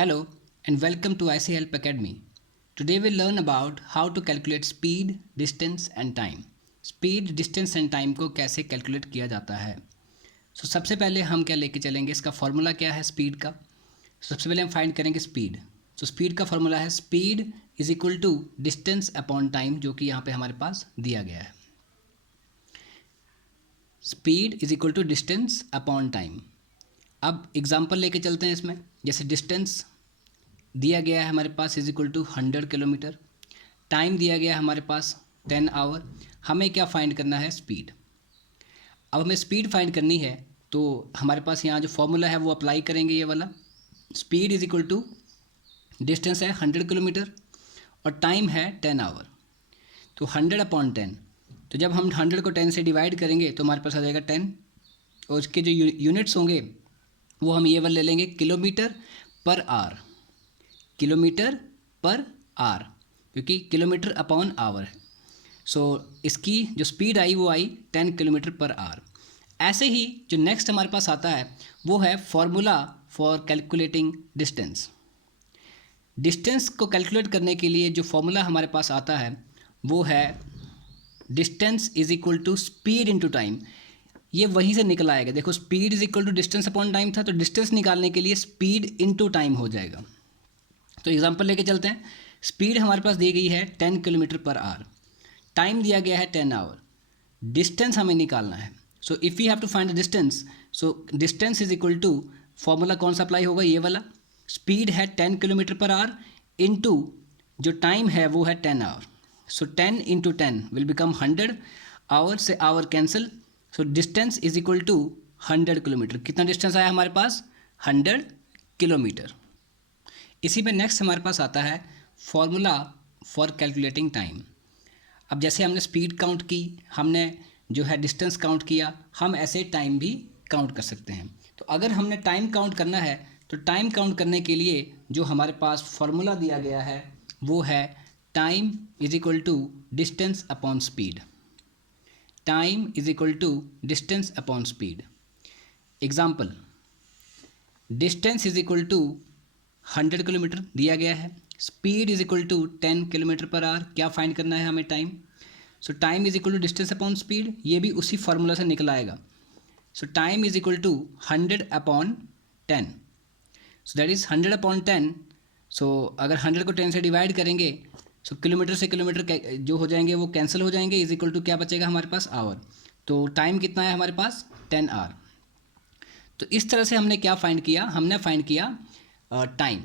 Hello and welcome to IC Help Academy. Today we'll learn about how to calculate speed, distance and time. Speed, distance and time को कैसे calculate किया जाता है. सबसे पहले हम क्या लेके चलेंगे, इसका फॉर्मूला क्या है स्पीड का. सबसे पहले हम फाइंड करेंगे स्पीड. स्पीड का फॉर्मूला है speed is equal to distance upon time, जो कि यहाँ पे हमारे पास दिया गया है. Speed is equal to distance upon time. अब एग्जाम्पल लेके चलते हैं इसमें. जैसे डिस्टेंस दिया गया है हमारे पास is equal to 100 kilometre. Time दिया गया है हमारे पास 10 आवर. हमें क्या फाइंड करना है, स्पीड. अब हमें स्पीड फाइंड करनी है तो हमारे पास यहाँ जो फॉर्मूला है वो अप्लाई करेंगे, ये वाला. Speed is equal to distance है 100 किलोमीटर और टाइम है 10 आवर. तो 100 अपॉन 10, तो जब हम 100 को 10 से डिवाइड करेंगे तो हमारे पास आ जाएगा 10. और उसके जो यूनिट्स होंगे वो हम ये वाले ले लेंगे, kilometre per our. Kilometre per our, क्योंकि किलोमीटर अपॉन आवर है. इसकी जो स्पीड आई वो आई 10 किलोमीटर पर आवर. ऐसे ही जो नेक्स्ट हमारे पास आता है वो है formula for calculating distance. Distance को कैलकुलेट करने के लिए जो फॉर्मूला हमारे पास आता है वो है distance is equal to speed into time. ये वहीं से निकल आएगा. देखो, speed is equal to distance upon time था, तो डिस्टेंस निकालने के लिए स्पीड इनटू टाइम हो जाएगा. तो एग्जांपल लेके चलते हैं. स्पीड हमारे पास दी गई है 10 किलोमीटर पर आवर. टाइम दिया गया है 10 आवर. डिस्टेंस हमें निकालना है. So if you have to find the distance, so distance is equal to, formula कौन सा अप्लाई होगा, ये वाला. स्पीड है 10 किलोमीटर पर आवर इनटू जो टाइम है वो है 10 hour. So 10 into 10 will become 100. Hour से hour cancel. So distance is equal to 100 kilometre. कितना डिस्टेंस आया हमारे पास, 100 किलोमीटर. इसी में नेक्स्ट हमारे पास आता है फॉर्मूला फॉर कैलकुलेटिंग टाइम. अब जैसे हमने स्पीड काउंट की, हमने जो है डिस्टेंस काउंट किया, हम ऐसे टाइम भी काउंट कर सकते हैं. तो अगर हमने टाइम काउंट करना है तो टाइम काउंट करने के लिए जो हमारे पास फॉर्मूला दिया गया है वो है time is equal to distance upon speed. Time is equal to distance upon speed. Example, distance is equal to 100 kilometre दिया गया है. Speed is equal to 10 kilometre per hour. क्या फाइंड करना है हमें, time. So time is equal to distance upon speed. ये भी उसी फार्मूला से निकल आएगा. So time is equal to 100 upon 10. So that is 100 upon 10. सो अगर 100 को 10 से डिवाइड करेंगे सो किलोमीटर से किलोमीटर जो हो जाएंगे वो कैंसिल हो जाएंगे. इज इक्वल टू क्या बचेगा हमारे पास, आवर. तो टाइम कितना है हमारे पास, 10 आवर. तो इस तरह से हमने क्या फाइंड किया, हमने फाइंड किया टाइम.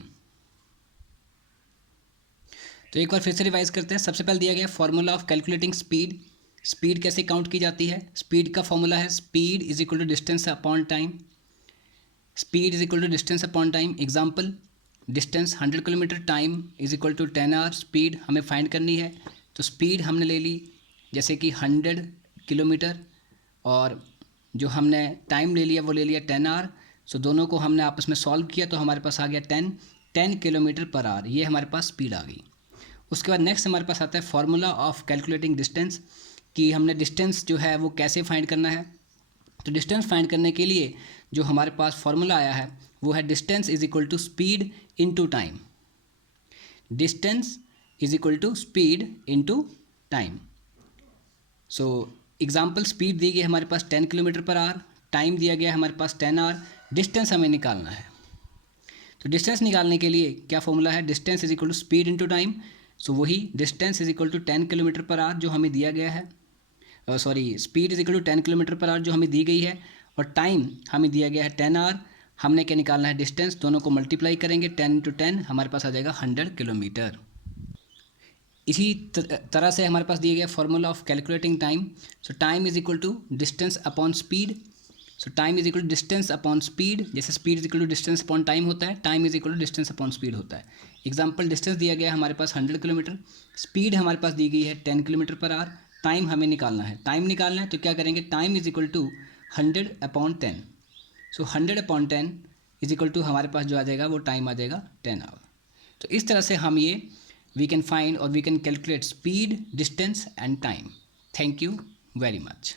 तो एक बार फिर से रिवाइज करते हैं. सबसे पहले दिया गया formula of calculating speed. Speed कैसे काउंट की जाती है. स्पीड का फॉर्मूला है speed is equal to distance upon time. Speed is equal to distance upon time. Example, distance 100 kilometre, time is equal to 10 hour. Speed हमें find करनी है, तो स्पीड हमने ले ली जैसे कि 100 किलोमीटर और जो हमने टाइम ले लिया वो ले लिया 10 आवर. सो दोनों को हमने आपस में सॉल्व किया तो हमारे पास आ गया 10 किलोमीटर पर आवर. ये हमारे पास स्पीड आ गई. उसके बाद नेक्स्ट हमारे पास आता है फॉर्मूला ऑफ कैलकुलेटिंग डिस्टेंस, कि हमने डिस्टेंस जो है वो कैसे फाइंड करना है. तो डिस्टेंस फाइंड करने के लिए जो हमारे पास फॉर्मूला आया है वो है distance is equal to speed into time. Distance is equal to speed into time. So example, speed दी गई हमारे पास 10 किलोमीटर पर आवर. टाइम दिया गया है हमारे पास 10 आवर. डिस्टेंस हमें निकालना है. तो डिस्टेंस निकालने के लिए क्या फॉर्मूला है, distance is equal to speed into time. So वही distance is equal to 10 kilometre per hour जो हमें दिया गया है. Speed is equal to 10 kilometre per hour जो हमें दी गई है, और टाइम हमें दिया गया है 10 आवर. हमने क्या निकालना है, डिस्टेंस. दोनों को मल्टीप्लाई करेंगे 10 इंटू 10, हमारे पास आ जाएगा 100 किलोमीटर. इसी तरह से हमारे पास दिया गया formula of calculating time. So time is equal to distance upon speed. So time is equal to distance upon speed. जैसे speed is equal to distance upon time होता है, time is equal to distance upon speed होता है. Example, distance दिया गया है हमारे पास 100 kilometre. Speed हमारे पास दी गई है 10 किलोमीटर पर आवर. टाइम हमें निकालना है. टाइम निकालना है तो क्या करेंगे, time is equal to 100 upon 10. So 100 upon 10 is equal to हमारे पास जो आ जाएगा वो टाइम आ जाएगा 10 आवर. तो इस तरह से हम ये वी कैन फाइंड और we can calculate speed, distance and time. Thank you very much.